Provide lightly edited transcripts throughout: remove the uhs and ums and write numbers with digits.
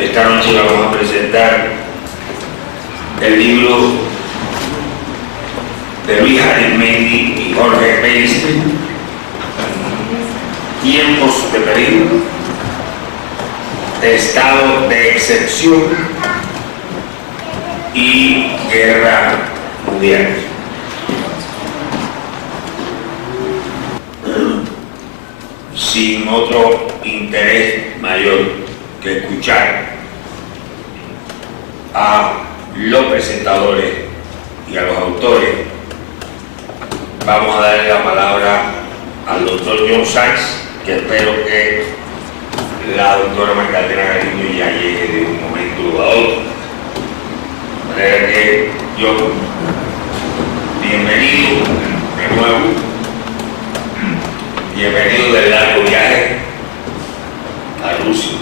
Esta noche vamos a presentar el libro de Luis Arizmendi y Jorge Weinstein, Tiempos de peligro, estado de excepción y guerra mundial. Sin otro interés mayor que escuchar a los presentadores y a los autores, vamos a darle la palabra al doctor John Sachs, que espero que la doctora Magdalena Galindo ya llegue de un momento a otro. De manera que John, bienvenido de nuevo, bienvenido del largo viaje a Rusia.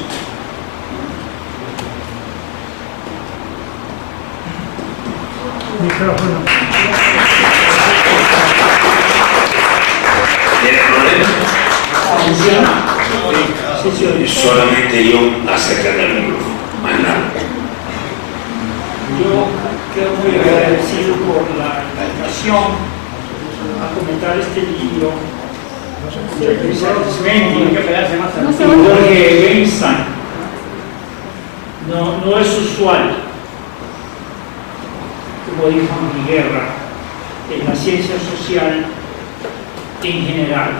Micrófono. ¿Tiene problemas? ¿Funciona? Sí, sí. Solamente yo acercarme al micrófono, más nada. Yo quedo muy agradecido por la invitación a comentar este libro de Luis Arizmendi y Jorge Weinstein. No es usual, como dijo Andy Guerra, en la ciencia social en general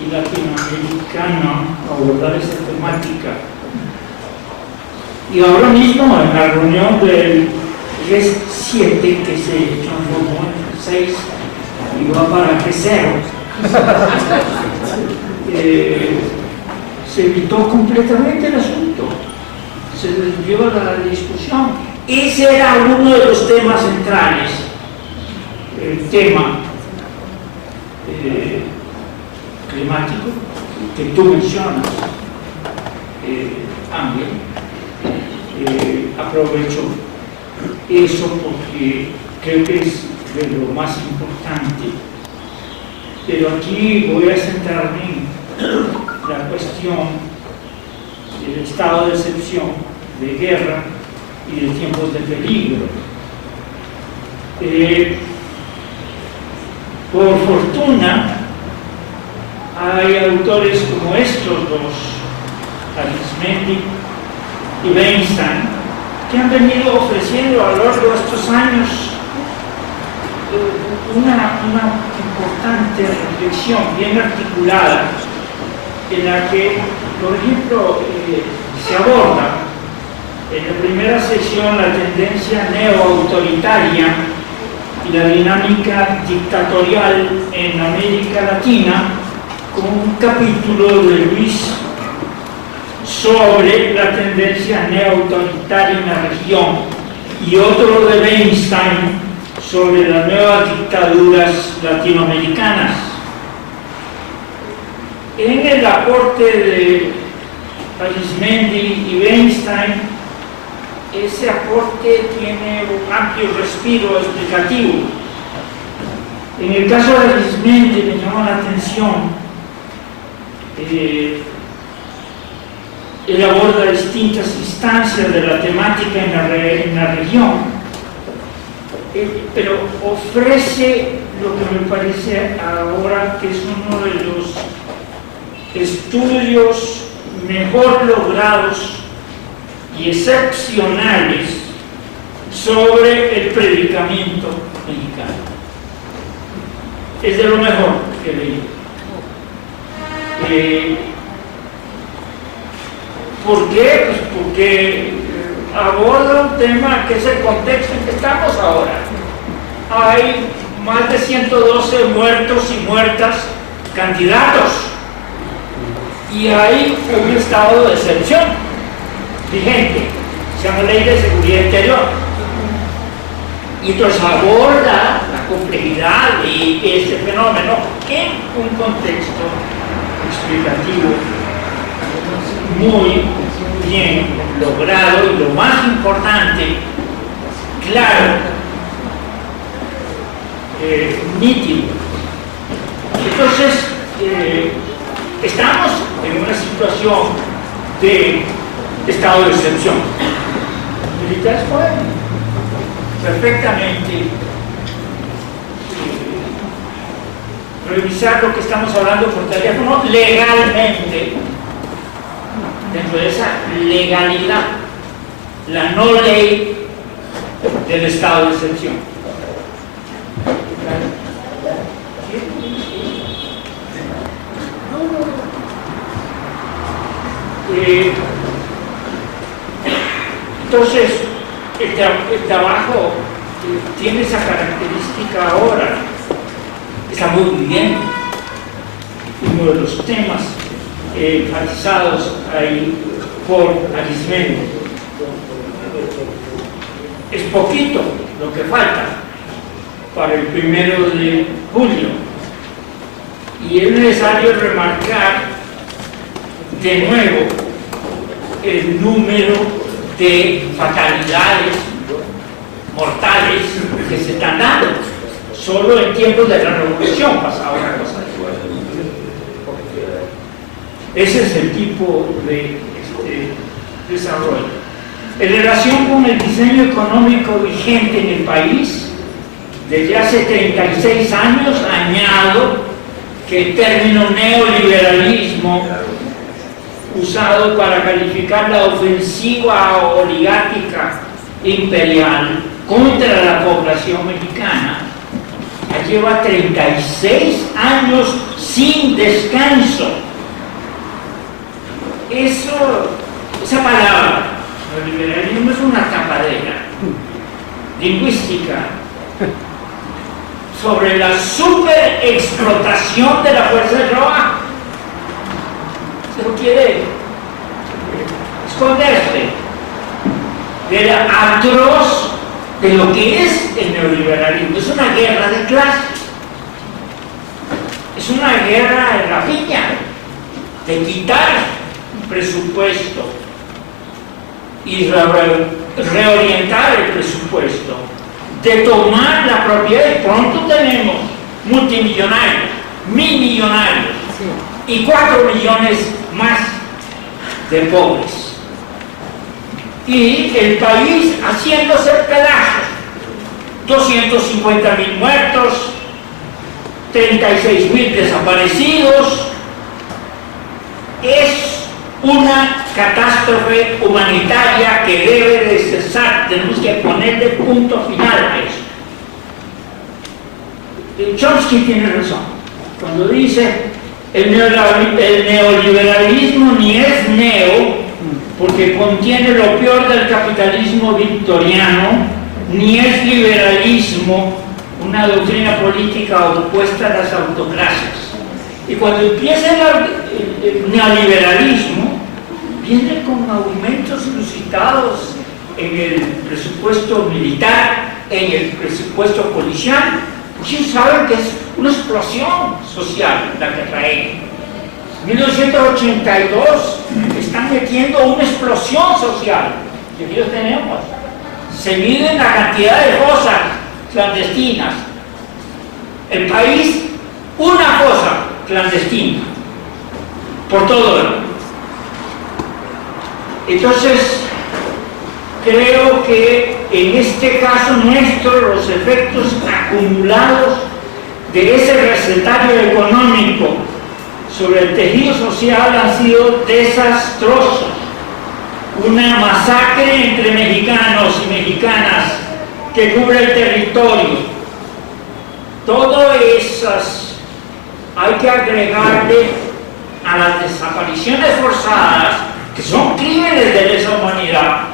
y latinoamericana abordar esta temática. Y ahora mismo en la reunión del G7, que se transformó en 6 y va para G0, se evitó completamente el asunto, se desvió la discusión. Ese era uno de los temas centrales, el tema climático que tú mencionas, Ángel. Aprovecho eso porque creo que es de lo más importante, pero aquí voy a centrarme en la cuestión del estado de excepción, de guerra y de tiempos de peligro. Por fortuna hay autores como estos dos, Arizmendi y Weinstein, que han venido ofreciendo a lo largo de estos años una importante reflexión bien articulada, en la que, por ejemplo, se aborda en la primera sección la tendencia neoautoritaria y la dinámica dictatorial en América Latina, con un capítulo de Luis sobre la tendencia neoautoritaria en la región y otro de Weinstein sobre las nuevas dictaduras latinoamericanas. En el aporte de Arizmendi y Weinstein, ese aporte tiene un amplio respiro explicativo. En el caso de Arizmendi me llama la atención él aborda distintas instancias de la temática en la región, pero ofrece lo que me parece ahora que es uno de los estudios mejor logrados y excepcionales sobre el predicamento mexicano. Es de lo mejor que he leído. ¿Por qué? Pues porque aborda un tema que es el contexto en que estamos ahora. Hay más de 112 muertos y muertas candidatos y hay un estado de excepción vigente, se llama Ley de Seguridad Interior, y entonces aborda la complejidad de este fenómeno en un contexto explicativo muy bien logrado y, lo más importante, claro, nítido. Entonces, estamos en una situación de estado de excepción. Los militares pueden perfectamente revisar lo que estamos hablando por teléfono legalmente, dentro de esa legalidad, la no ley del estado de excepción. Entonces, el trabajo tiene esa característica ahora, está muy bien. Uno de los temas enfatizados ahí por Arismendi. Es poquito lo que falta para el 1 de julio y es necesario remarcar de nuevo el número de fatalidades mortales que se están dando. Solo en tiempos de la revolución pasaba una cosa igual. Ese es el tipo de desarrollo. En relación con el diseño económico vigente en el país, desde hace 36 años añado que el término neoliberalismo, usado para calificar la ofensiva oligárquica imperial contra la población mexicana, ya lleva 36 años sin descanso. Esa palabra, neoliberalismo, es una tapadera lingüística sobre la superexplotación de la fuerza de trabajo. Se lo quiere esconderse de la atroz de lo que es el neoliberalismo. Es una guerra de clases, es una guerra de rapiña, de quitar presupuesto y reorientar el presupuesto, de tomar la propiedad, y pronto tenemos multimillonarios, 1.000 millonarios y 4 millones más de pobres, y el país haciéndose pedazos, 250.000 muertos, 36.000 desaparecidos. Es una catástrofe humanitaria que debe de cesar. Tenemos que ponerle punto final a eso. Chomsky tiene razón cuando dice el neoliberalismo ni es neo porque contiene lo peor del capitalismo victoriano, ni es liberalismo, una doctrina política opuesta a las autocracias. Y cuando empieza el neoliberalismo, viene con aumentos inusitados en el presupuesto militar, en el presupuesto policial. Ustedes saben que es una explosión social la que trae. En 1982 están metiendo una explosión social, y aquí lo tenemos. Se miden la cantidad de fosas clandestinas. El país, una fosa clandestina por todo el mundo. Entonces, creo que en este caso nuestro, los efectos acumulados de ese recetario económico sobre el tejido social han sido desastrosos. Una masacre entre mexicanos y mexicanas que cubre el territorio. Todas esas hay que agregarle a las desapariciones forzadas, que son crímenes de lesa humanidad,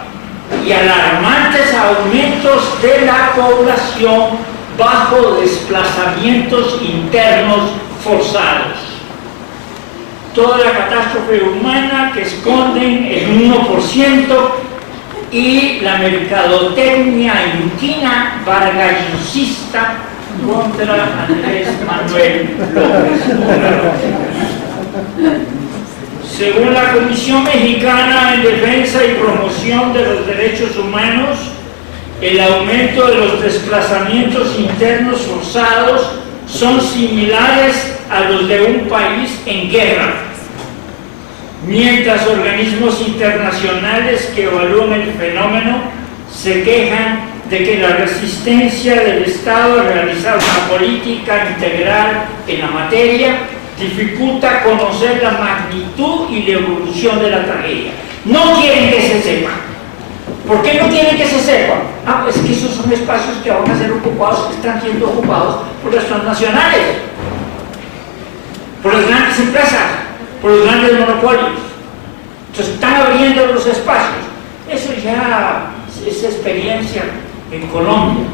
y alarmantes aumentos de la población bajo desplazamientos internos forzados. Toda la catástrofe humana que esconden el 1% y la mercadotecnia inquina vargallusista contra Andrés Manuel López Obrador. Según la Comisión Mexicana en Defensa y Promoción de los Derechos Humanos, el aumento de los desplazamientos internos forzados son similares a los de un país en guerra. mientras organismos internacionales que evalúan el fenómeno se quejan de que la resistencia del Estado a realizar una política integral en la materia dificulta conocer la magnitud y la evolución de la tragedia. No quieren que se sepa. ¿Por qué no quieren que se sepa? Es que esos son espacios que van a ser ocupados, que están siendo ocupados por las transnacionales, por las grandes empresas, por los grandes monopolios. Entonces están abriendo los espacios. Eso ya es experiencia en Colombia.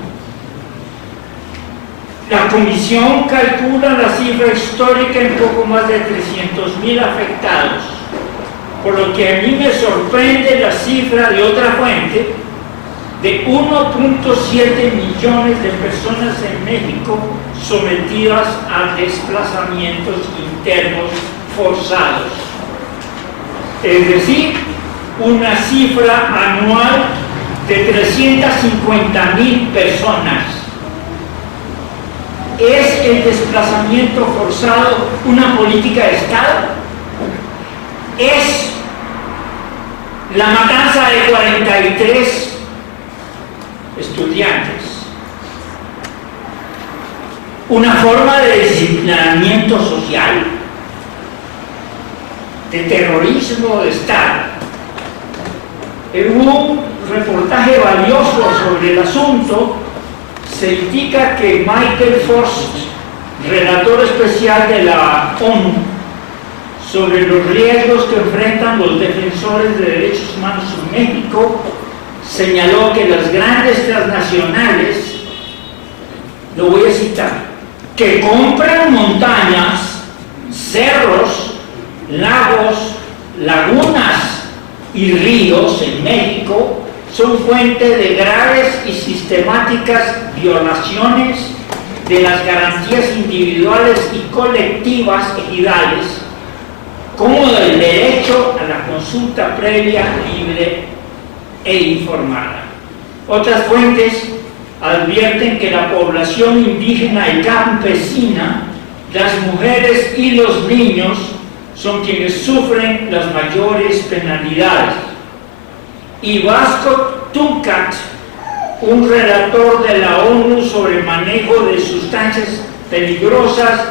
La comisión calcula la cifra histórica en poco más de 300.000 afectados, por lo que a mí me sorprende la cifra de otra fuente de 1.7 millones de personas en México sometidas a desplazamientos internos forzados. Es decir, una cifra anual de 350.000 personas. ¿Es el desplazamiento forzado una política de Estado? ¿Es la matanza de 43 estudiantes una forma de disciplinamiento social, de terrorismo de Estado? En un reportaje valioso sobre el asunto se indica que Michael Forst, relator especial de la ONU sobre los riesgos que enfrentan los defensores de derechos humanos en México, señaló que las grandes transnacionales, lo voy a citar, que compran montañas, cerros, lagos, lagunas y ríos en México, son fuente de graves y sistemáticas violaciones de las garantías individuales y colectivas ejidales, como del derecho a la consulta previa, libre e informada. Otras fuentes advierten que la población indígena y campesina, las mujeres y los niños son quienes sufren las mayores penalidades. Y Vasco Tuncat, un relator de la ONU sobre el manejo de sustancias peligrosas,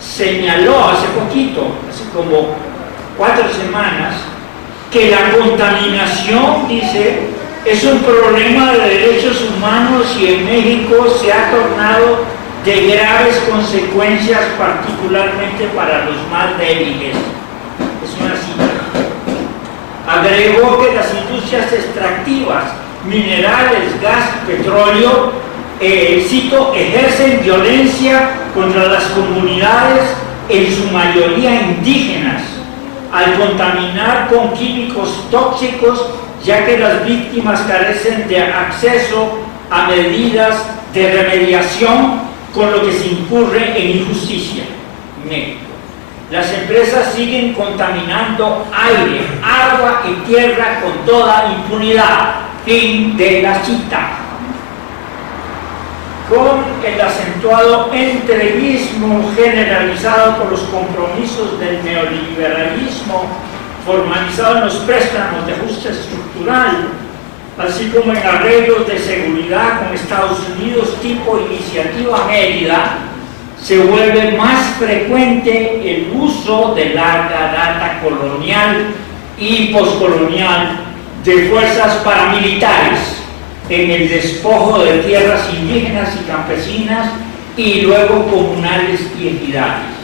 señaló hace poquito, hace como 4 semanas, que la contaminación, dice, es un problema de derechos humanos y en México se ha tornado de graves consecuencias, particularmente para los más débiles. Es una cita. Agregó que las industrias extractivas, minerales, gas, petróleo, cito, ejercen violencia contra las comunidades, en su mayoría indígenas, al contaminar con químicos tóxicos, ya que las víctimas carecen de acceso a medidas de remediación, con lo que se incurre en injusticia. México. Las empresas siguen contaminando aire, agua y tierra con toda impunidad. Fin de la cita. Con el acentuado entreguismo generalizado por los compromisos del neoliberalismo formalizado en los préstamos de ajuste estructural, así como en arreglos de seguridad con Estados Unidos tipo Iniciativa Mérida, se vuelve más frecuente el uso de larga data colonial y poscolonial de fuerzas paramilitares en el despojo de tierras indígenas y campesinas y luego comunales y ejidales.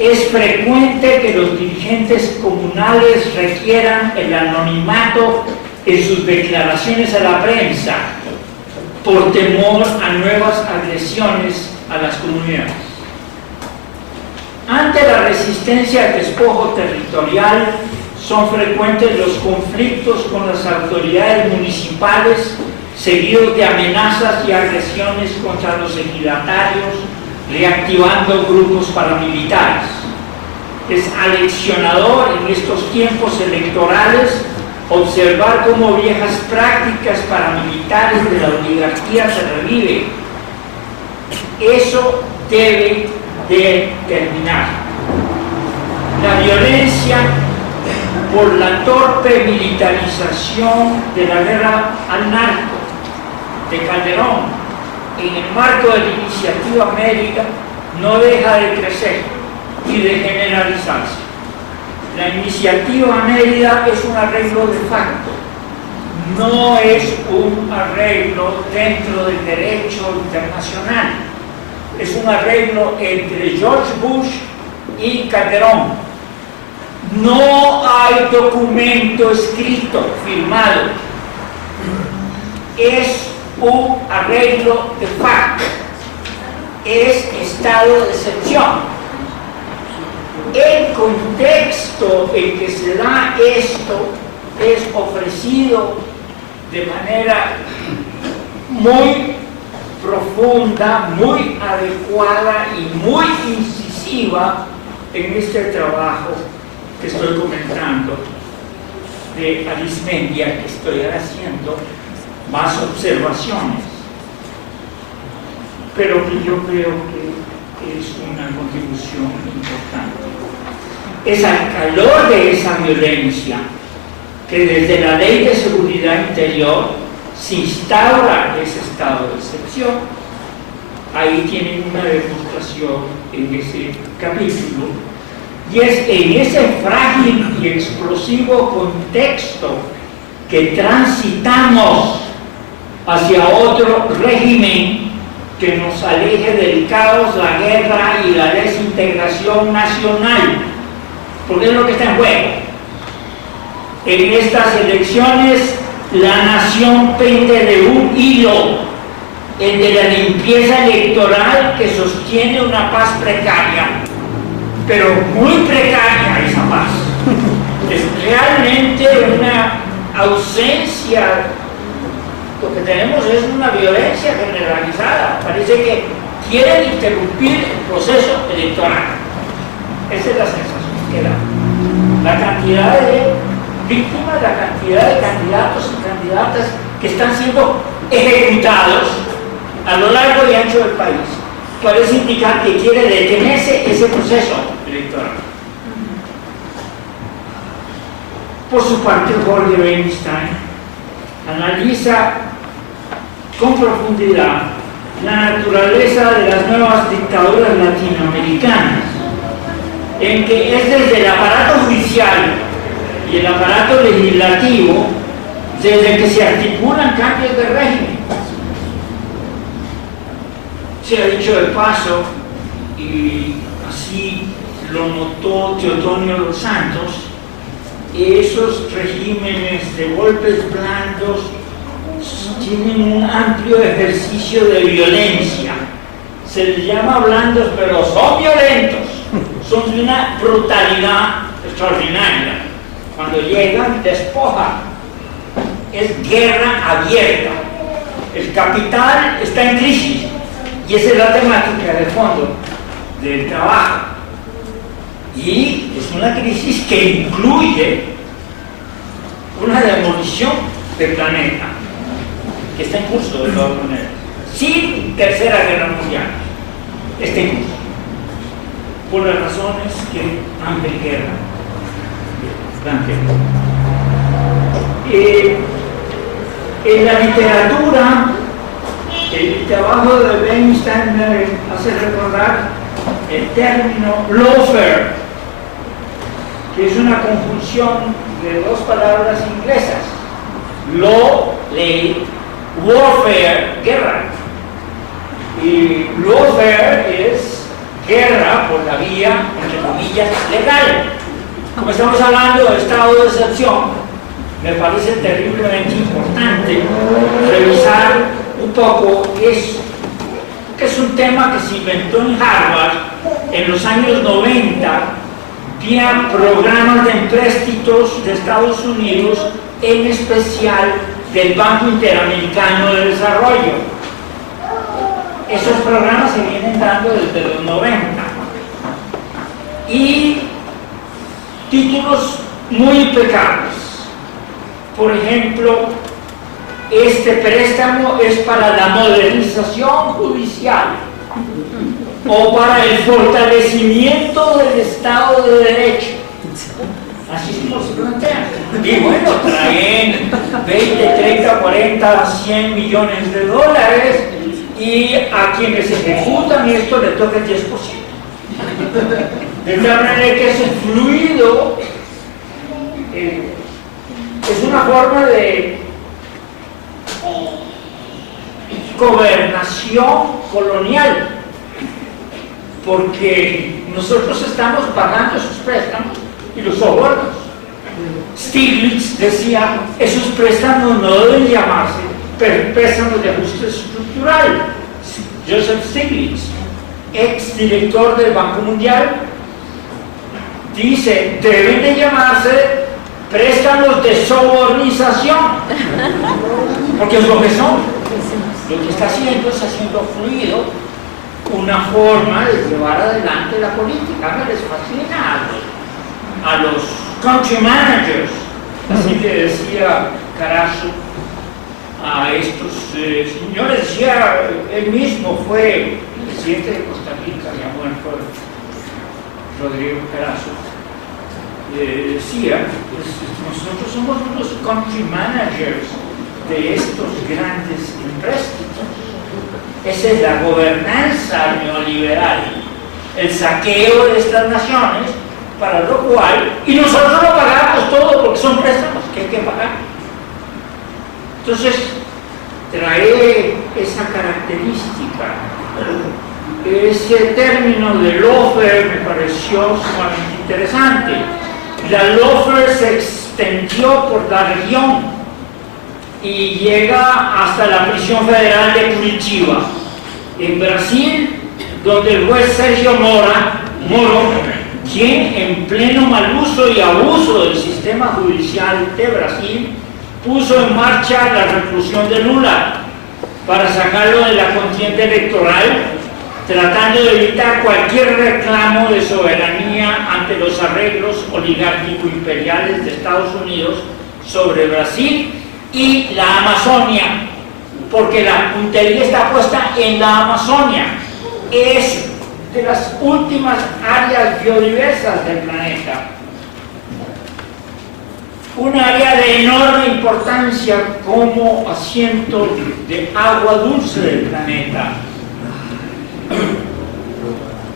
Es frecuente que los dirigentes comunales requieran el anonimato en sus declaraciones a la prensa por temor a nuevas agresiones a las comunidades. Ante la resistencia al despojo territorial, son frecuentes los conflictos con las autoridades municipales, seguidos de amenazas y agresiones contra los ejidatarios, reactivando grupos paramilitares. Es aleccionador en estos tiempos electorales observar cómo viejas prácticas paramilitares de la oligarquía se reviven. Eso debe de terminar. La violencia por la torpe militarización de la guerra al narco de Calderón en el marco de la Iniciativa América no deja de crecer y de generalizarse. La Iniciativa América es un arreglo de facto, no es un arreglo dentro del derecho internacional, es un arreglo entre George Bush y Calderón. No hay documento escrito, firmado, es un arreglo de facto, es estado de excepción. El contexto en que se da esto es ofrecido de manera muy profunda, muy adecuada y muy incisiva en este trabajo que estoy comentando de Arizmendia, que estoy haciendo más observaciones, pero que yo creo que es una contribución importante. Es al calor de esa violencia que desde la Ley de Seguridad Interior se instaura ese estado de excepción. Ahí tienen una demostración en ese capítulo, y es en ese frágil y explosivo contexto que transitamos hacia otro régimen que nos aleje del caos, la guerra y la desintegración nacional, porque es lo que está en juego. En estas elecciones la nación pende de un hilo, el de la limpieza electoral que sostiene una paz precaria, pero muy precaria esa paz. Es realmente una ausencia. Lo que tenemos es una violencia generalizada. Parece que quieren interrumpir el proceso electoral. Esa es la sensación que da. La cantidad de víctimas, la cantidad de candidatos y candidatas que están siendo ejecutados a lo largo y ancho del país parece indicar que quiere detenerse ese proceso electoral. Por su parte, Jorge Weinstein analiza con profundidad la naturaleza de las nuevas dictaduras latinoamericanas, en que es desde el aparato judicial y el aparato legislativo desde que se articulan cambios de régimen. Se ha dicho de paso, y así lo notó Teotonio Los Santos, esos regímenes de golpes blandos tienen un amplio ejercicio de violencia. Se les llama blandos, pero son violentos, son de una brutalidad extraordinaria. Cuando llegan, despojan, es guerra abierta. El capital está en crisis, y esa es la temática de fondo del trabajo. Y es una crisis que incluye una demolición del planeta, que está en curso de todas maneras, sin tercera guerra mundial, está en curso, por las razones que Ángel Guerra planteó. En la literatura, el trabajo de Weinstein me hace recordar el término lawfare, que es una conjunción de dos palabras inglesas: law, ley, warfare, guerra. Y lawfare es guerra por la vía, entre comillas, legal. Como estamos hablando de estado de excepción, me parece terriblemente importante revisar un poco eso, que es un tema que se inventó en Harvard en los años 90 vía programas de empréstitos de Estados Unidos, en especial del Banco Interamericano de Desarrollo. Esos programas se vienen dando desde los 90 y títulos muy impecables. Por ejemplo, este préstamo es para la modernización judicial o para el fortalecimiento del Estado de Derecho. Así se plantea. Y bueno, traen 20, 30, 40, 100 millones de dólares y a quienes ejecutan esto le toca el 10%. De tal manera que ese fluido es una forma de gobernación colonial, porque nosotros estamos pagando esos préstamos y los sobornos. Stiglitz decía, esos préstamos no deben llamarse préstamos de ajuste estructural. Joseph Stiglitz, ex director del Banco Mundial, dice, deben de llamarse préstamos de sobornización, porque es lo que son. Lo que está haciendo es haciendo fluido una forma de llevar adelante la política. Me les fascina a los country managers, así le decía Carazo a estos señores. Decía, él mismo fue presidente de Costa Rica, ya muerto, Rodrigo Carazo. Decía, pues, nosotros somos unos country managers de estos grandes empréstitos. Esa es la gobernanza neoliberal, el saqueo de estas naciones, para lo cual, y nosotros lo pagamos todo porque son préstamos que hay que pagar. Entonces, trae esa característica. Ese término de lawfare me pareció sumamente interesante. La lawfare se extendió por la región y llega hasta la prisión federal de Curitiba, en Brasil, donde el juez Sergio Moro, quien en pleno mal uso y abuso del sistema judicial de Brasil, puso en marcha la reclusión de Lula para sacarlo de la contienda electoral, tratando de evitar cualquier reclamo de soberanía ante los arreglos oligárquico-imperiales de Estados Unidos sobre Brasil y la Amazonia, porque la puntería está puesta en la Amazonia. Es de las últimas áreas biodiversas del planeta, un área de enorme importancia como asiento de agua dulce del planeta,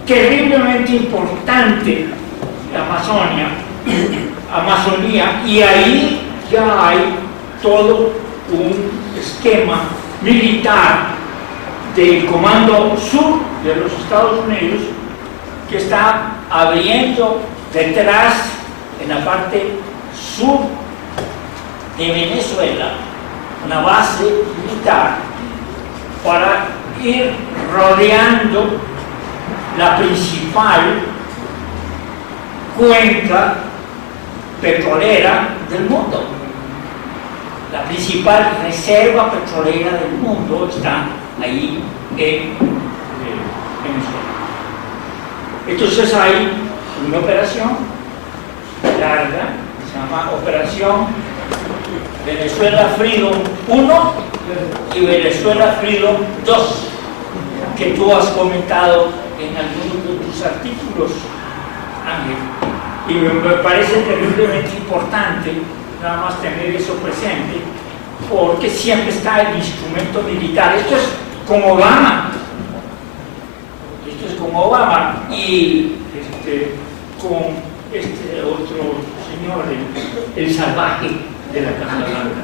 terriblemente importante la Amazonía, y ahí ya hay todo un esquema militar del Comando Sur de los Estados Unidos que está abriendo detrás, en la parte sur de Venezuela, una base militar para ir rodeando la principal cuenca petrolera del mundo. La principal reserva petrolera del mundo está ahí en Venezuela. Entonces hay una operación larga, que se llama Operación Venezuela Freedom 1 y Venezuela Freedom 2, que tú has comentado en algunos de tus artículos, Ángel, y me parece terriblemente importante nada más tener eso presente, porque siempre está el instrumento militar. Esto es como Obama, y con este otro señor, el salvaje de la Casa Blanca,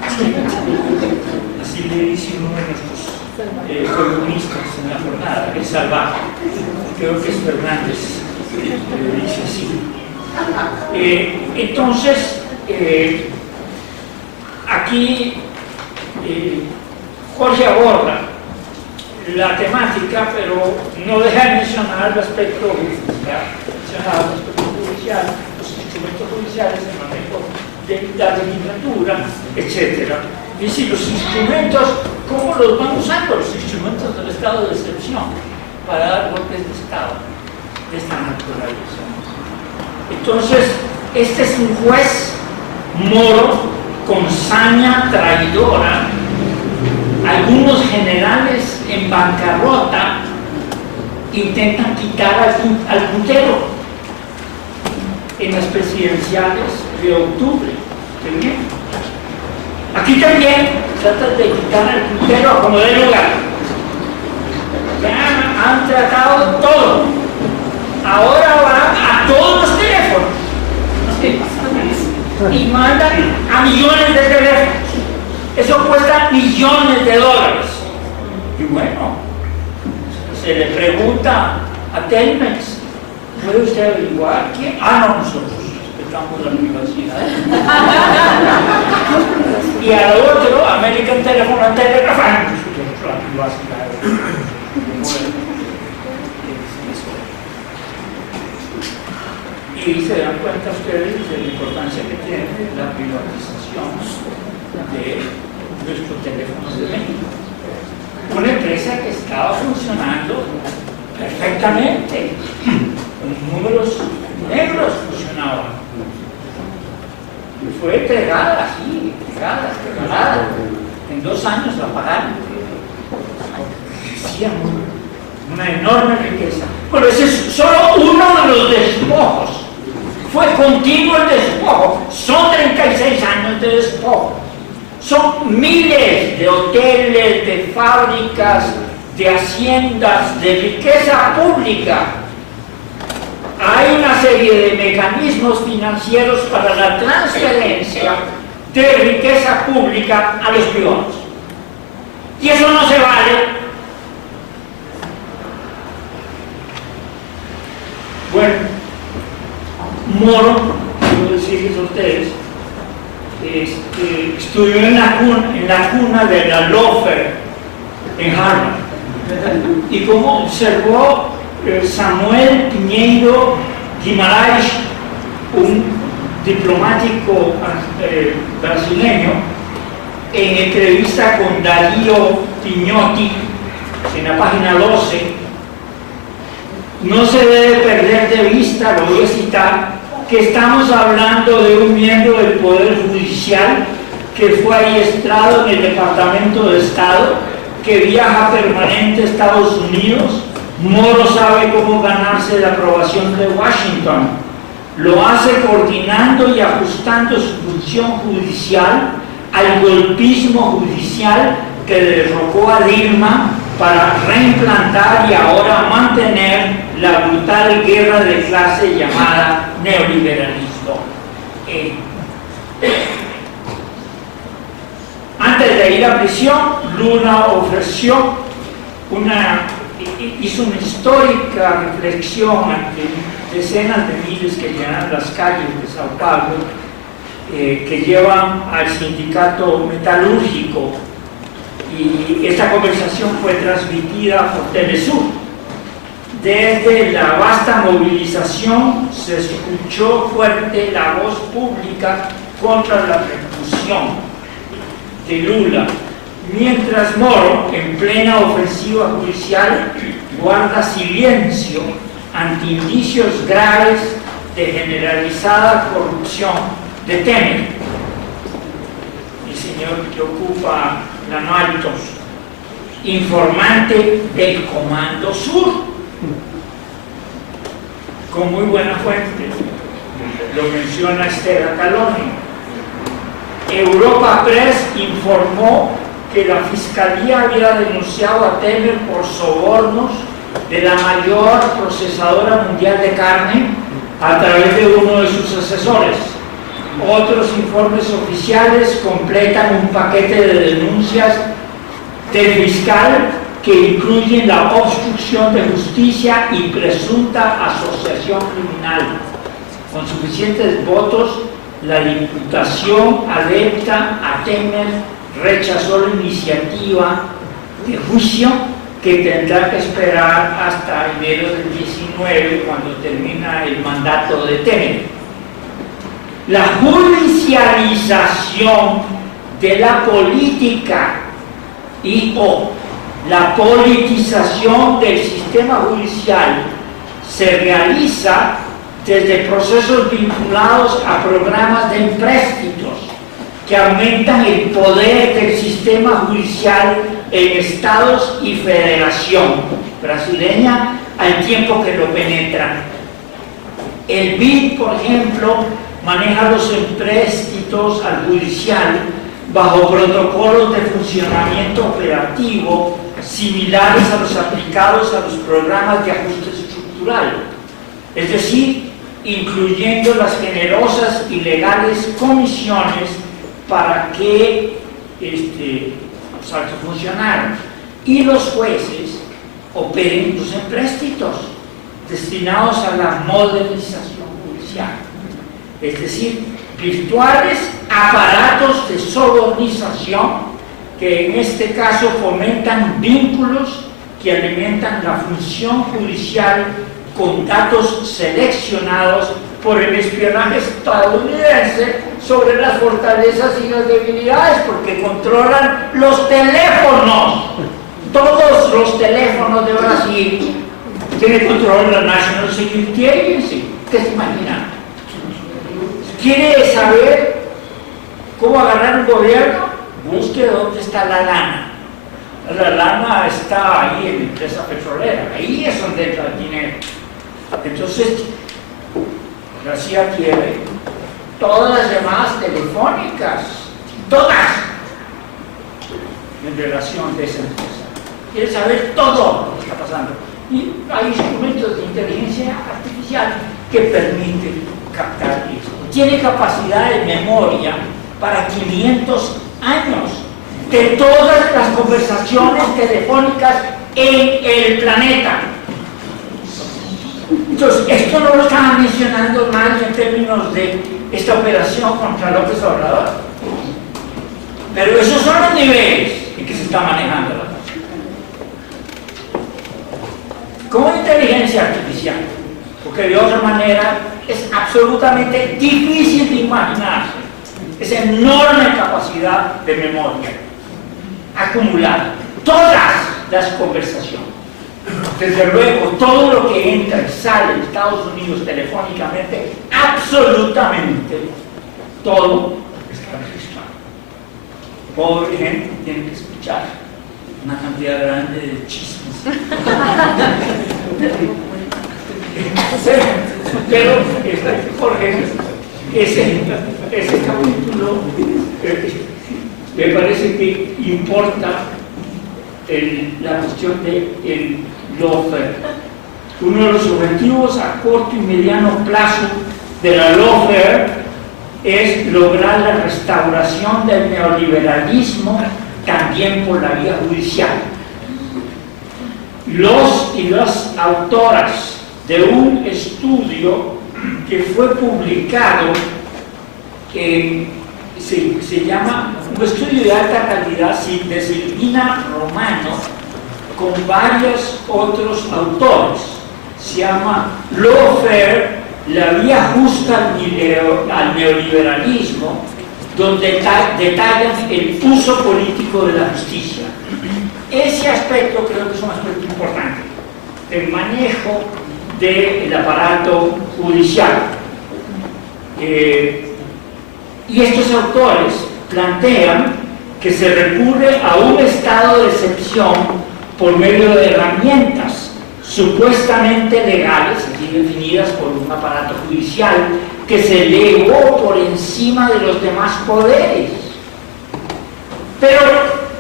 así le dice uno de nuestros columnistas en la jornada, el salvaje, creo que es Fernández, le dice así. Entonces, aquí Jorge aborda la temática, pero no deja de mencionar el aspecto judicial, los instrumentos judiciales, el manejo de la legislatura, etc. Y si los instrumentos, ¿cómo los van usando los instrumentos del estado de excepción para dar golpes de estado de esta naturaleza? Entonces, este es un juez Moro con saña traidora. Algunos generales en bancarrota intentan quitar al puntero en las presidenciales de octubre. ¿Está bien? Aquí también tratan de quitar el puntero a como de lugar. Ya han tratado todo. Ahora van a todos los teléfonos y mandan a millones de teléfonos. Eso cuesta millones de dólares. Y bueno, se le pregunta a Telmex, ¿puede usted averiguar quién? Ah, no, nosotros respetamos la privacidad. Y al otro, American Telephone and Telegraph, nosotros la privacidad. Y se dan cuenta ustedes de la importancia que tiene la privatización de nuestros teléfonos de México. Una empresa que estaba funcionando perfectamente, con números negros funcionaba. Y fue entregada así, regalada. En 2 años la pagaron. Decían una enorme riqueza. Pero ese es solo uno de los despojos. Fue continuo el despojo. Son 36 años de despojo. Son miles de hoteles, de fábricas, de haciendas, de riqueza pública. Hay una serie de mecanismos financieros para la transferencia de riqueza pública a los privados. Y eso no se vale. Bueno, Moro, quiero decirles a ustedes, estudió en la cuna de la Lofer en Harvard. Y como observó Samuel Piñeiro Guimarães, un diplomático brasileño, en entrevista con Darío Piñotti en la página 12, no se debe perder de vista, lo voy a citar, que estamos hablando de un miembro del Poder Judicial que fue adiestrado en el Departamento de Estado, que viaja permanente a Estados Unidos. Moro sabe cómo ganarse la aprobación de Washington. Lo hace coordinando y ajustando su función judicial al golpismo judicial que derrocó a Dilma para reimplantar y ahora mantener la brutal guerra de clase llamada neoliberalismo. Antes de ir a prisión, Lula hizo una histórica reflexión ante decenas de miles que llenan las calles de Sao Paulo, que llevan al sindicato metalúrgico, y esta conversación fue transmitida por Telesur. Desde la vasta movilización se escuchó fuerte la voz pública contra la persecución de Lula, mientras Moro, en plena ofensiva judicial, guarda silencio ante indicios graves de generalizada corrupción de Temer, el señor que ocupa la Maltos, informante del Comando Sur, con muy buena fuente, lo menciona Esther Caloni. Europa Press informó que la Fiscalía había denunciado a Temer por sobornos de la mayor procesadora mundial de carne a través de uno de sus asesores. Otros informes oficiales completan un paquete de denuncias del fiscal que incluyen la obstrucción de justicia y presunta asociación criminal. Con suficientes votos, la Diputación adepta a Temer rechazó la iniciativa de juicio, que tendrá que esperar hasta enero del 19, cuando termina el mandato de Temer. La judicialización de la política o la politización del sistema judicial se realiza desde procesos vinculados a programas de empréstitos que aumentan el poder del sistema judicial en estados y federación brasileña al tiempo que lo penetran. El BID, por ejemplo, maneja los empréstitos al judicial bajo protocolos de funcionamiento operativo similares a los aplicados a los programas de ajuste estructural, es decir, incluyendo las generosas y legales comisiones para que los altos funcionarios y los jueces operen los empréstitos destinados a la modernización judicial, es decir, virtuales aparatos de sobornización que en este caso fomentan vínculos que alimentan la función judicial con datos seleccionados por el espionaje estadounidense sobre las fortalezas y las debilidades, porque controlan los teléfonos. Todos los teléfonos de Brasil tienen control la National Security Agency. ¿Qué se imaginan? ¿Quiere saber cómo agarrar un gobierno? Busque dónde está la lana. La lana está ahí en la empresa petrolera, ahí es donde entra el dinero. Entonces, García quiere todas las llamadas telefónicas, todas, en relación de esa empresa. Quiere saber todo lo que está pasando. Y hay instrumentos de inteligencia artificial que permiten captar eso. Tiene capacidad de memoria para 500 años de todas las conversaciones telefónicas en el planeta. Entonces, esto no lo estaba mencionando mal en términos de esta operación contra López Obrador, pero esos son los niveles en que se está manejando la cosa. Como inteligencia artificial, porque de otra manera es absolutamente difícil de imaginarse esa enorme capacidad de memoria acumular todas las conversaciones. Desde luego, todo lo que entra y sale de Estados Unidos telefónicamente, absolutamente todo está registrado. Pobre gente tiene que escuchar una cantidad grande de chismes. Pero, Jorge, ese capítulo me parece que importa la cuestión del lawfare. Uno de los objetivos a corto y mediano plazo de la lawfare es lograr la restauración del neoliberalismo también por la vía judicial. Los y las autoras de un estudio que fue publicado se llama un estudio de alta calidad de Silvina Romano con varios otros autores, se llama Lawfare, la vía justa al neoliberalismo, donde detallan el uso político de la justicia. Ese aspecto creo que es un aspecto importante, el manejo del aparato judicial. Y estos autores plantean que se recurre a un estado de excepción por medio de herramientas supuestamente legales, así definidas por un aparato judicial, que se elevó por encima de los demás poderes, pero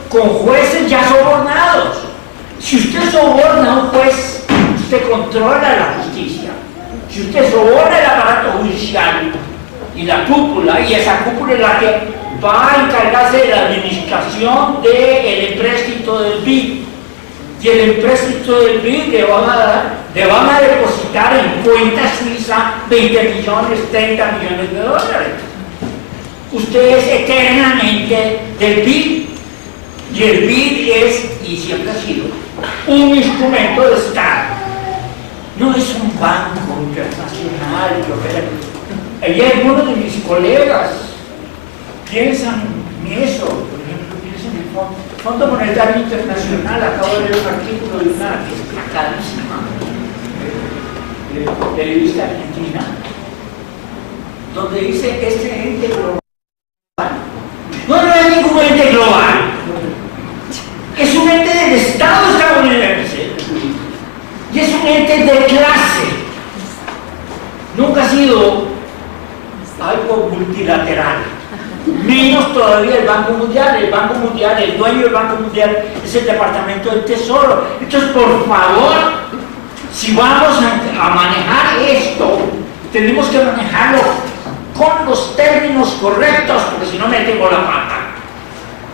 con jueces ya sobornados. Si usted soborna a un juez, usted controla la justicia. Si usted soborna el aparato judicial y la cúpula, y esa cúpula es la que va a encargarse de la administración del empréstito del BID, y el empréstito del BID le van a depositar en cuenta suiza 20 millones, 30 millones de dólares. Usted es eternamente del BID, y el BID es, y siempre ha sido, un instrumento de Estado. No es un banco internacional que opera. Ayer algunos de mis colegas piensan en eso, por ejemplo, piensan en el Fondo Monetario Internacional. Acabo de leer un artículo de una destacadísima periodista argentina, donde dice este ente global. No es ningún ente global, es un ente del Estado estadounidense y es un ente de clase. Nunca ha sido algo multilateral. Menos todavía el Banco Mundial. El Banco Mundial, el dueño del Banco Mundial es el Departamento del Tesoro. Entonces, por favor, si vamos a manejar esto, tenemos que manejarlo con los términos correctos, porque si no metemos la pata.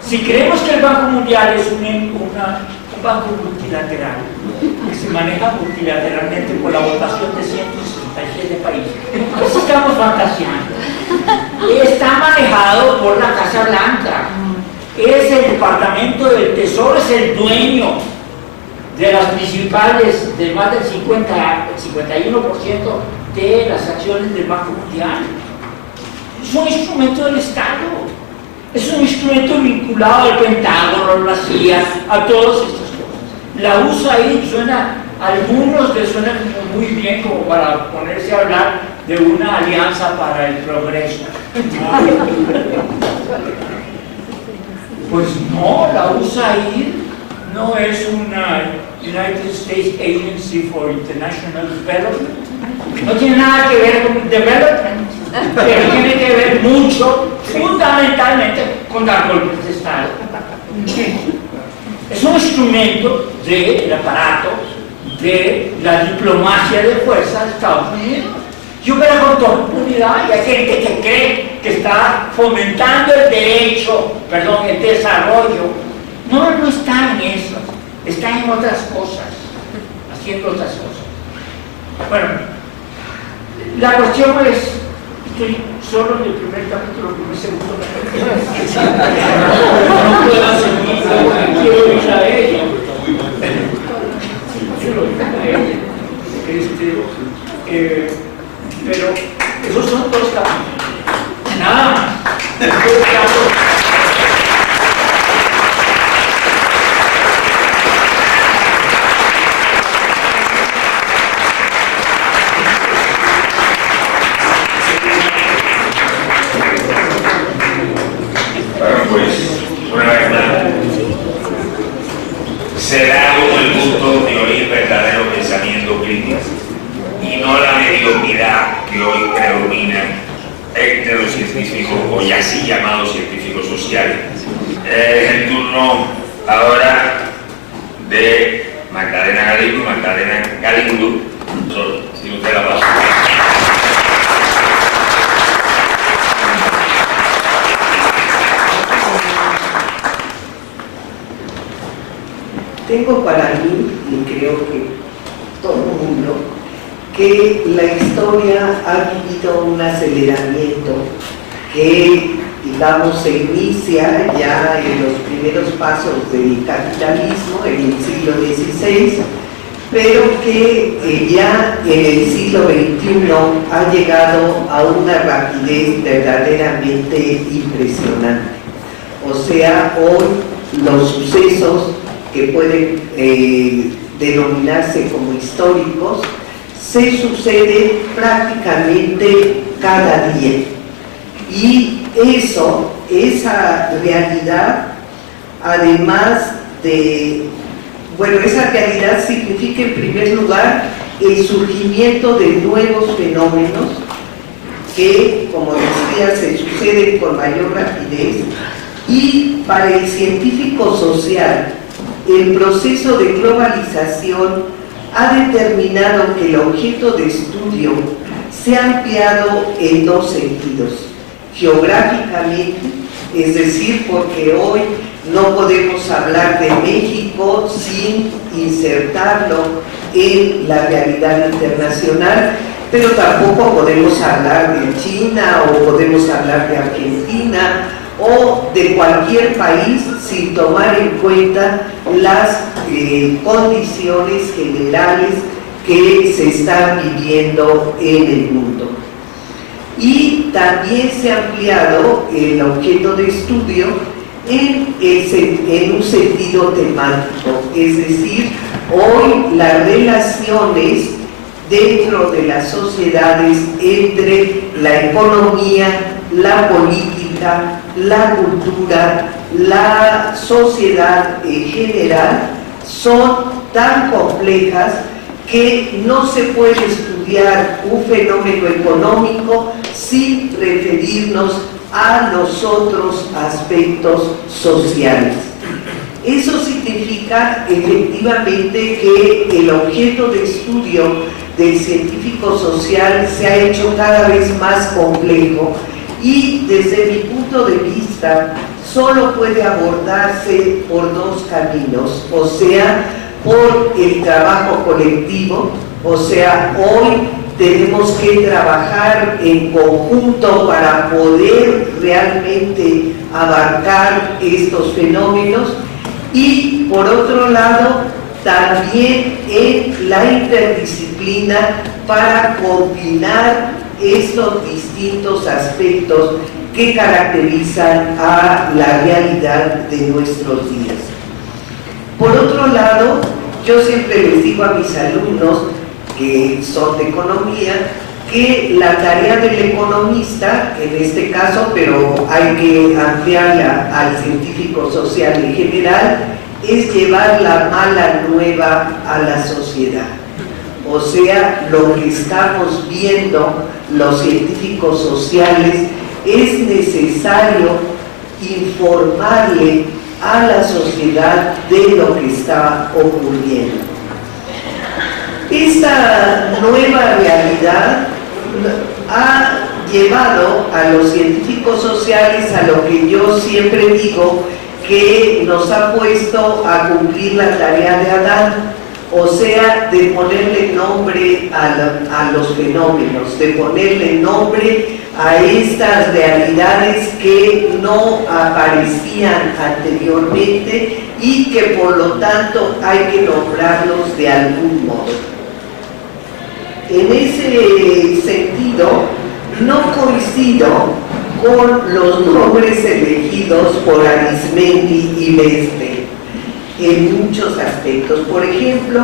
Si creemos que el Banco Mundial es un banco multilateral, que se maneja multilateralmente por la votación de 167 países, pues estamos fantaseando. Está manejado por la Casa Blanca, es el Departamento del Tesoro, es el dueño de las principales, de más del 51% de las acciones del Banco Mundial. Es un instrumento del Estado, es un instrumento vinculado al Pentágono, a la CIA, a todas estas cosas. La USAID suena, a algunos les suena muy bien como para ponerse a hablar de una alianza para el progreso. Pues no, la USAID no es una United States Agency for International Development. No tiene nada que ver con development, pero tiene que ver mucho, fundamentalmente, con dar golpes de Estado. Es un instrumento del aparato de la diplomacia de fuerza de Estados Unidos. Yo veo con toda impunidad y hay gente que cree que está fomentando el desarrollo. No, no está en eso, está en otras cosas, haciendo otras cosas. Bueno, la cuestión es, estoy solo en el primer capítulo, primer segundo no puedo seguir, quiero ir a ella. Quiero ir a ella. Pero esos son dos capítulos. Nada más. Será uno el punto de oír verdadero pensamiento crítico y no la mediocridad que hoy predomina entre los científicos o ya así llamados científicos sociales. Es el turno ahora de Magdalena Galindo. Si usted la pasa. Tengo para mí, y creo que todo el mundo, que la historia ha vivido un aceleramiento que, digamos, se inicia ya en los primeros pasos del capitalismo en el siglo XVI, pero que ya en el siglo XXI ha llegado a una rapidez verdaderamente impresionante. O sea, hoy los sucesos que pueden denominarse como históricos, se suceden prácticamente cada día. Y esa realidad, además de, bueno, esa realidad significa en primer lugar el surgimiento de nuevos fenómenos que, como decía, se suceden con mayor rapidez, y para el científico social, el proceso de globalización ha determinado que el objeto de estudio se ha ampliado en dos sentidos. Geográficamente, es decir, porque hoy no podemos hablar de México sin insertarlo en la realidad internacional, pero tampoco podemos hablar de China o podemos hablar de Argentina o de cualquier país sin tomar en cuenta las condiciones generales que se están viviendo en el mundo. Y también se ha ampliado el objeto de estudio en un sentido temático, es decir, hoy las relaciones dentro de las sociedades entre la economía, la política, la cultura, la sociedad en general son tan complejas que no se puede estudiar un fenómeno económico sin referirnos a los otros aspectos sociales. Eso significa efectivamente que el objeto de estudio del científico social se ha hecho cada vez más complejo y desde mi punto de vista solo puede abordarse por dos caminos, o sea, por el trabajo colectivo, o sea, hoy tenemos que trabajar en conjunto para poder realmente abarcar estos fenómenos, y por otro lado también en la interdisciplina para combinar estos distintos aspectos que caracterizan a la realidad de nuestros días. Por otro lado, yo siempre les digo a mis alumnos que son de economía que la tarea del economista, en este caso, pero hay que ampliarla al científico social en general, es llevar la mala nueva a la sociedad. O sea, lo que estamos viendo los científicos sociales, es necesario informarle a la sociedad de lo que está ocurriendo. Esta nueva realidad ha llevado a los científicos sociales a lo que yo siempre digo que nos ha puesto a cumplir la tarea de Adán, o sea, de ponerle nombre a los fenómenos, de ponerle nombre a estas realidades que no aparecían anteriormente y que por lo tanto hay que nombrarlos de algún modo. En ese sentido, no coincido con los nombres elegidos por Arismendi y Bessel en muchos aspectos. Por ejemplo,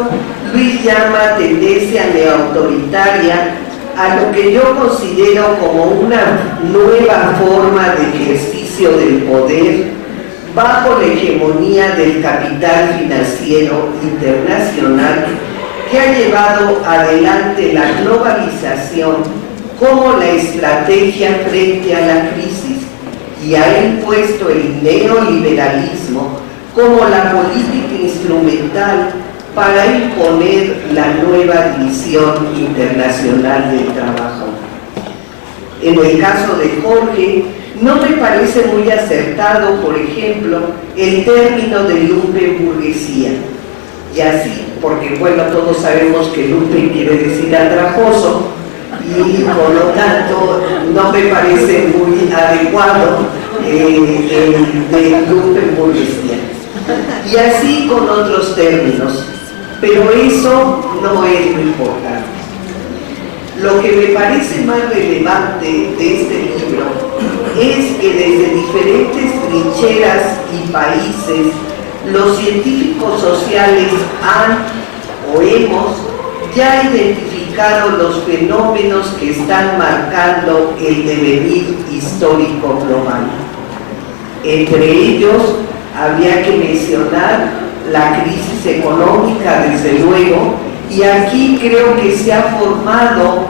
Luis llama tendencia neoautoritaria a lo que yo considero como una nueva forma de ejercicio del poder bajo la hegemonía del capital financiero internacional, que ha llevado adelante la globalización como la estrategia frente a la crisis y ha impuesto el neoliberalismo como la política instrumental para imponer la nueva división internacional del trabajo. En el caso de Jorge, no me parece muy acertado, por ejemplo, el término de lumpenburguesía. Y así, porque bueno, todos sabemos que lumpen quiere decir andrajoso, y por lo tanto no me parece muy adecuado el de lumpenburguesía. Y así con otros términos, pero eso no es lo importante. Lo que me parece más relevante de este libro es que desde diferentes trincheras y países los científicos sociales han o hemos ya identificado los fenómenos que están marcando el devenir histórico global. Entre ellos habría que mencionar la crisis económica, desde luego, y aquí creo que se ha formado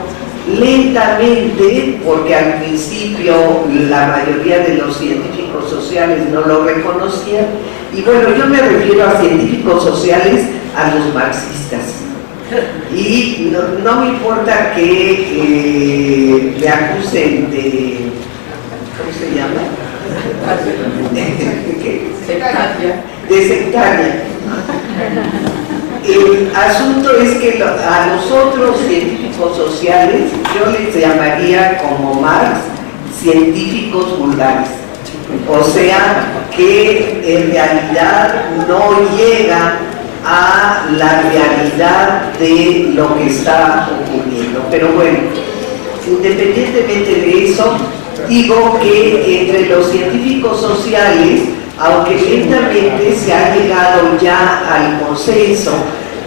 lentamente, porque al principio la mayoría de los científicos sociales no lo reconocían, y bueno, yo me refiero a científicos sociales, a los marxistas. Y no me importa que me acusen de, ¿cómo se llama? De sectaria. El asunto es que a nosotros científicos sociales yo les llamaría, como Marx, científicos vulgares. O sea, que en realidad no llega a la realidad de lo que está ocurriendo. Pero bueno, independientemente de eso, digo que entre los científicos sociales, aunque lentamente se ha llegado ya al consenso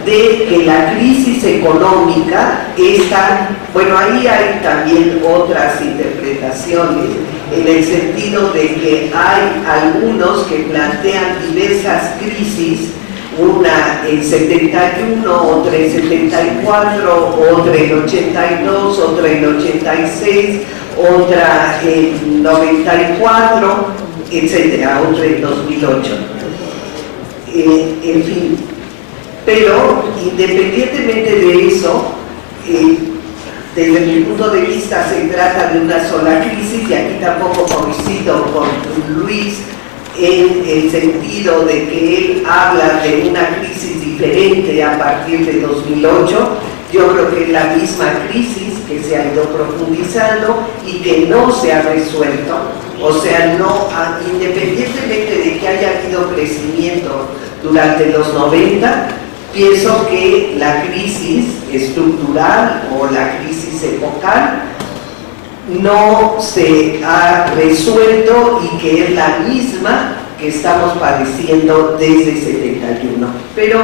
de que la crisis económica está, bueno, ahí hay también otras interpretaciones, en el sentido de que hay algunos que plantean diversas crisis una en 71, otra en 74, otra en 82, otra en 86, otra en 94, etcétera, otra en 2008. En fin, pero independientemente de eso, desde mi punto de vista se trata de una sola crisis, y aquí tampoco coincido con Luis en el sentido de que él habla de una crisis diferente a partir de 2008. Yo creo que es la misma crisis que se ha ido profundizando y que no se ha resuelto. O sea, independientemente de que haya habido crecimiento durante los 90, pienso que la crisis estructural o la crisis epocal no se ha resuelto y que es la misma que estamos padeciendo desde 71. Pero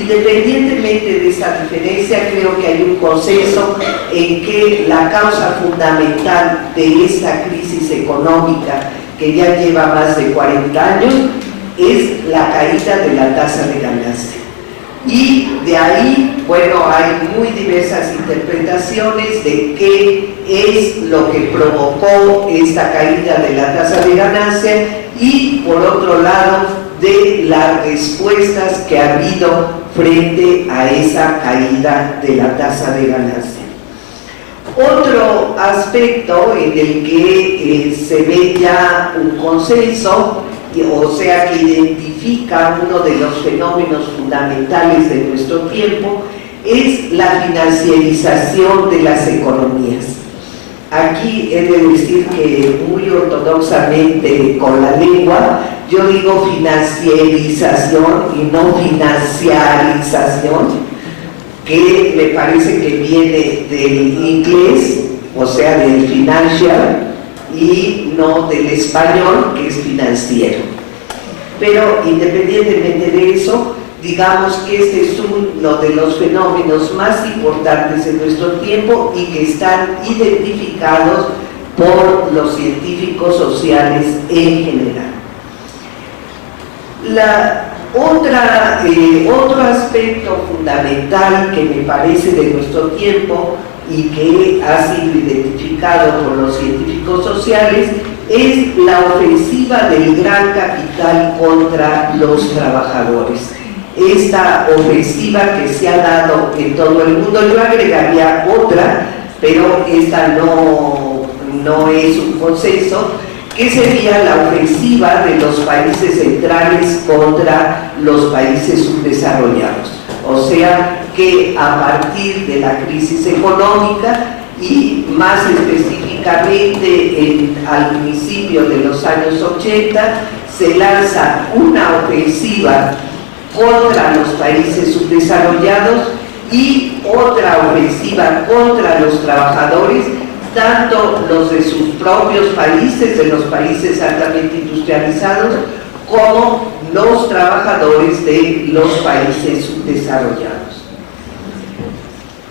independientemente de esa diferencia, creo que hay un consenso en que la causa fundamental de esta crisis económica, que ya lleva más de 40 años, es la caída de la tasa de ganancia. Y de ahí, bueno, hay muy diversas interpretaciones de qué es lo que provocó esta caída de la tasa de ganancia y, por otro lado, de las respuestas que ha habido frente a esa caída de la tasa de ganancia. Otro aspecto en el que se ve ya un consenso, o sea, que identifica uno de los fenómenos fundamentales de nuestro tiempo, es la financiarización de las economías. Aquí he de decir que muy ortodoxamente con la lengua, yo digo financiarización y no financiarización, que me parece que viene del inglés, o sea, del financial, y no del español, que es financiero. Pero independientemente de eso, digamos que este es uno de los fenómenos más importantes de nuestro tiempo y que están identificados por los científicos sociales en general. Otro aspecto fundamental que me parece de nuestro tiempo y que ha sido identificado por los científicos sociales es la ofensiva del gran capital contra los trabajadores. Esta ofensiva que se ha dado en todo el mundo, yo agregaría otra, pero esta no es un consenso, que sería la ofensiva de los países centrales contra los países subdesarrollados. O sea, que a partir de la crisis económica y más específicamente al principio de los años 80, se lanza una ofensiva contra los países subdesarrollados y otra ofensiva contra los trabajadores, tanto los de sus propios países, de los países altamente industrializados, como los trabajadores de los países subdesarrollados.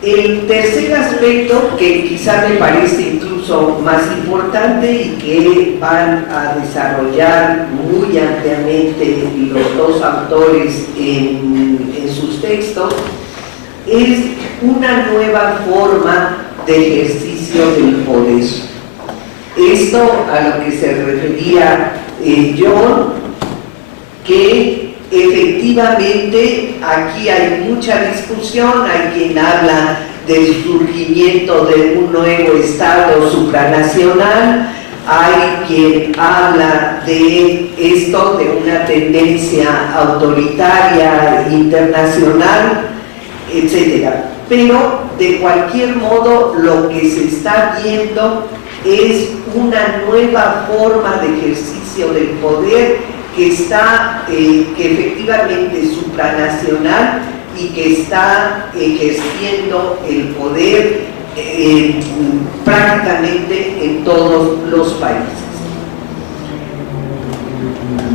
El tercer aspecto, que quizá me parece incluso más importante y que van a desarrollar muy ampliamente los dos autores en sus textos, es una nueva forma de ejercicio del poder. Esto a lo que se refería John, que efectivamente aquí hay mucha discusión, hay quien habla del surgimiento de un nuevo Estado supranacional, hay quien habla de esto, de una tendencia autoritaria internacional, etc. Pero de cualquier modo lo que se está viendo es una nueva forma de ejercicio del poder que efectivamente es supranacional y que está ejerciendo el poder prácticamente en todos los países.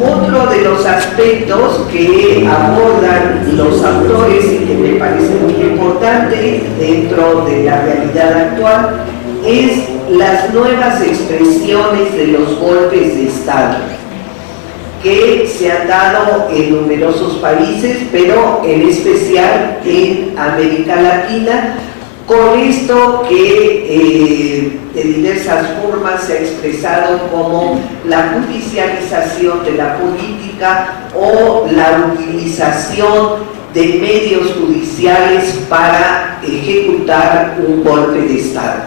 Otro de los aspectos que abordan los autores y que me parece muy importante dentro de la realidad actual es las nuevas expresiones de los golpes de Estado. que se han dado en numerosos países, pero en especial en América Latina, con esto que de diversas formas se ha expresado como la judicialización de la política o la utilización de medios judiciales para ejecutar un golpe de Estado.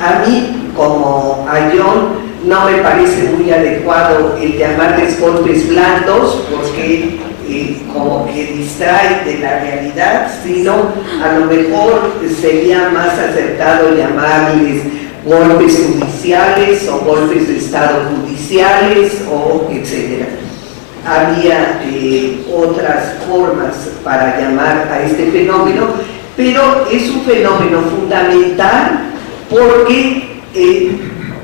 A mí, como a John, no me parece muy adecuado el llamarles golpes blandos, porque como que distrae de la realidad, sino a lo mejor sería más acertado llamarles golpes judiciales o golpes de Estado judiciales, o etcétera. Había otras formas para llamar a este fenómeno, pero es un fenómeno fundamental porque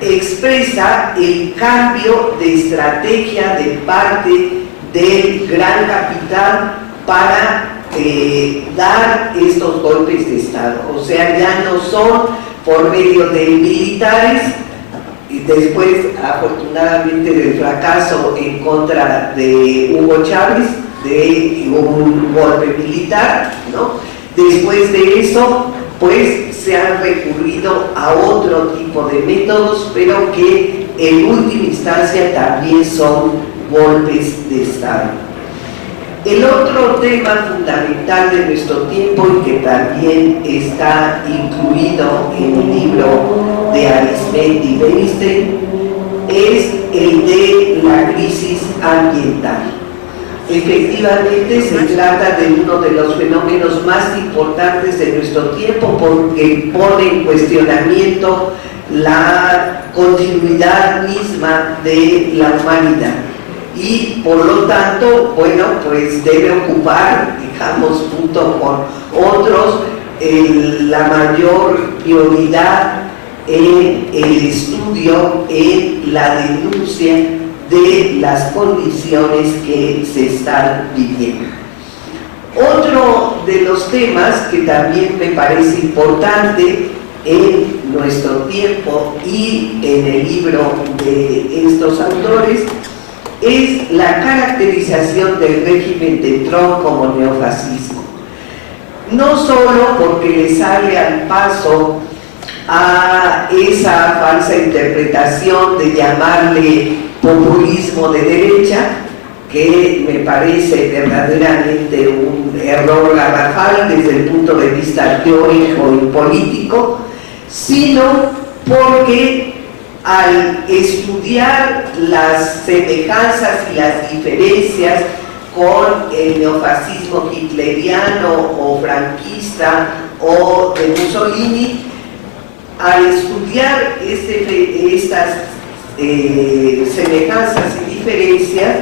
expresa el cambio de estrategia de parte del gran capital para dar estos golpes de Estado. O sea, ya no son por medio de militares, y después, afortunadamente, del fracaso en contra de Hugo Chávez, de un golpe militar, ¿no? Después de eso, pues se han recurrido a otro tipo de métodos, pero que en última instancia también son golpes de Estado. El otro tema fundamental de nuestro tiempo, y que también está incluido en el libro de Arismendi Bernstein, es el de la crisis ambiental. Efectivamente, se trata de uno de los fenómenos más importantes de nuestro tiempo, porque pone en cuestionamiento la continuidad misma de la humanidad. Y por lo tanto, bueno, pues debe ocupar, digamos, junto con otros, la mayor prioridad en el estudio, en la denuncia de las condiciones que se están viviendo. Otro de los temas que también me parece importante en nuestro tiempo y en el libro de estos autores es la caracterización del régimen de Trump como neofascismo. No solo porque le sale al paso a esa falsa interpretación de llamarle populismo de derecha, que me parece verdaderamente un error garrafal desde el punto de vista teórico y político, sino porque al estudiar las semejanzas y las diferencias con el neofascismo hitleriano o franquista o de Mussolini, al estudiar estas semejanzas y diferencias,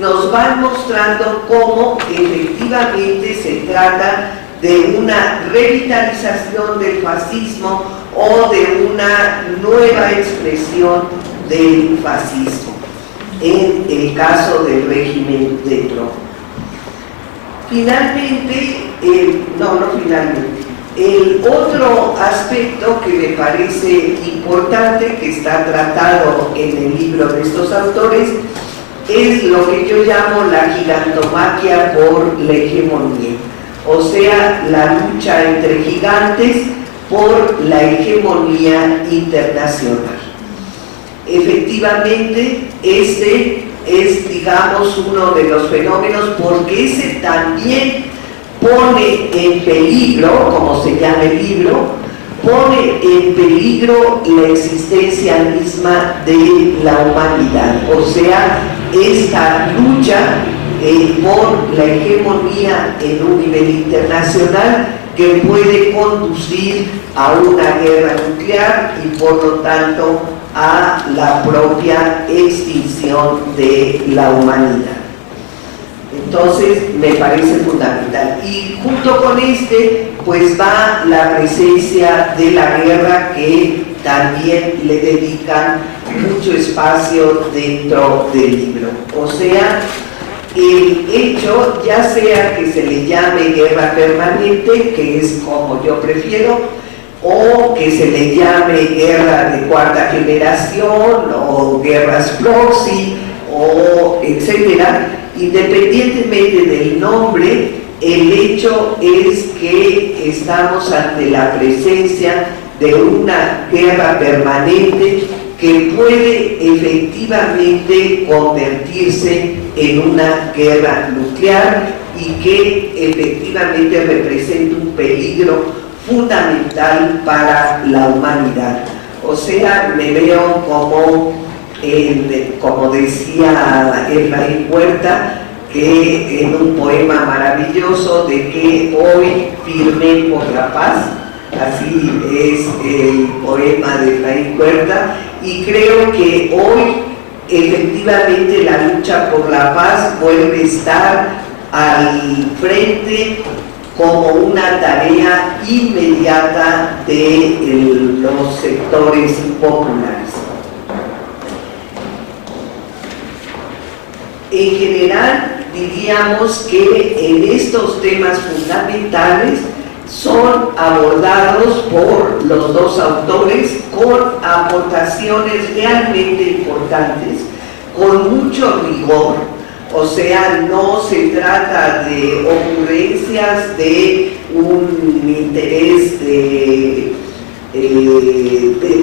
nos van mostrando cómo efectivamente se trata de una revitalización del fascismo o de una nueva expresión del fascismo, en el caso del régimen de Trump. Finalmente, el otro aspecto que me parece importante, que está tratado en el libro de estos autores, es lo que yo llamo la gigantomaquia por la hegemonía, o sea, la lucha entre gigantes por la hegemonía internacional. Efectivamente, este es, digamos, uno de los fenómenos, porque ese también pone en peligro, como se llama el libro, pone en peligro la existencia misma de la humanidad. O sea, esta lucha por la hegemonía en un nivel internacional que puede conducir a una guerra nuclear y por lo tanto a la propia extinción de la humanidad. Entonces me parece fundamental. Y junto con pues va la presencia de la guerra, que también le dedican mucho espacio dentro del libro. O sea, el hecho, ya sea que se le llame guerra permanente, que es como yo prefiero, o que se le llame guerra de cuarta generación, o guerras proxy, o etcétera. Independientemente del nombre, el hecho es que estamos ante la presencia de una guerra permanente que puede efectivamente convertirse en una guerra nuclear y que efectivamente representa un peligro fundamental para la humanidad. O sea, me veo como decía Efraín Huerta, que en un poema maravilloso de que hoy firmé por la paz, así es el poema de Efraín Huerta, y creo que hoy efectivamente la lucha por la paz vuelve a estar al frente como una tarea inmediata de los sectores populares. En general, diríamos que en estos temas fundamentales son abordados por los dos autores con aportaciones realmente importantes, con mucho rigor. O sea, no se trata de ocurrencias de un interés de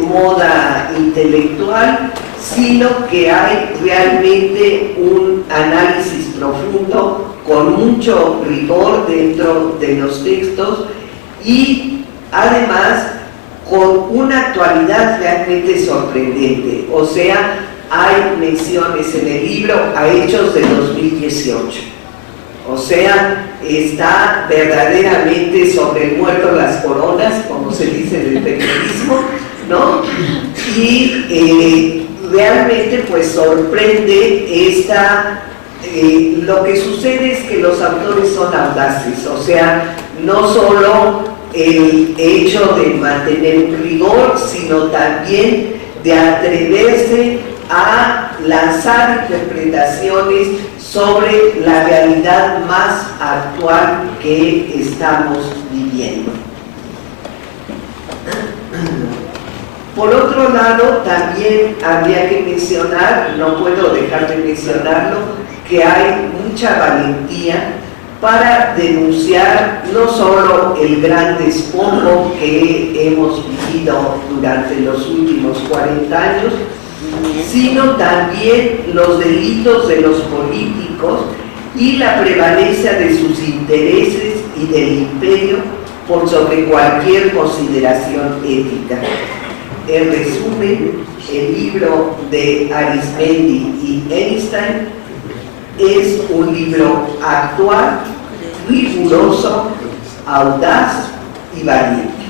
moda intelectual, sino que hay realmente un análisis profundo con mucho rigor dentro de los textos y además con una actualidad realmente sorprendente. O sea, hay menciones en el libro a hechos de 2018. O sea, está verdaderamente sobre el muerto las coronas, como se dice en el periodismo, ¿no? Y realmente pues sorprende lo que sucede es que los autores son audaces, o sea, no solo el hecho de mantener un rigor, sino también de atreverse a lanzar interpretaciones sobre la realidad más actual que estamos viviendo. Por otro lado, también habría que mencionar, no puedo dejar de mencionarlo, que hay mucha valentía para denunciar no solo el gran despojo que hemos vivido durante los últimos 40 años, sino también los delitos de los políticos y la prevalencia de sus intereses y del imperio por sobre cualquier consideración ética. En resumen, el libro de Arizmendi y Einstein es un libro actual, riguroso, audaz y valiente.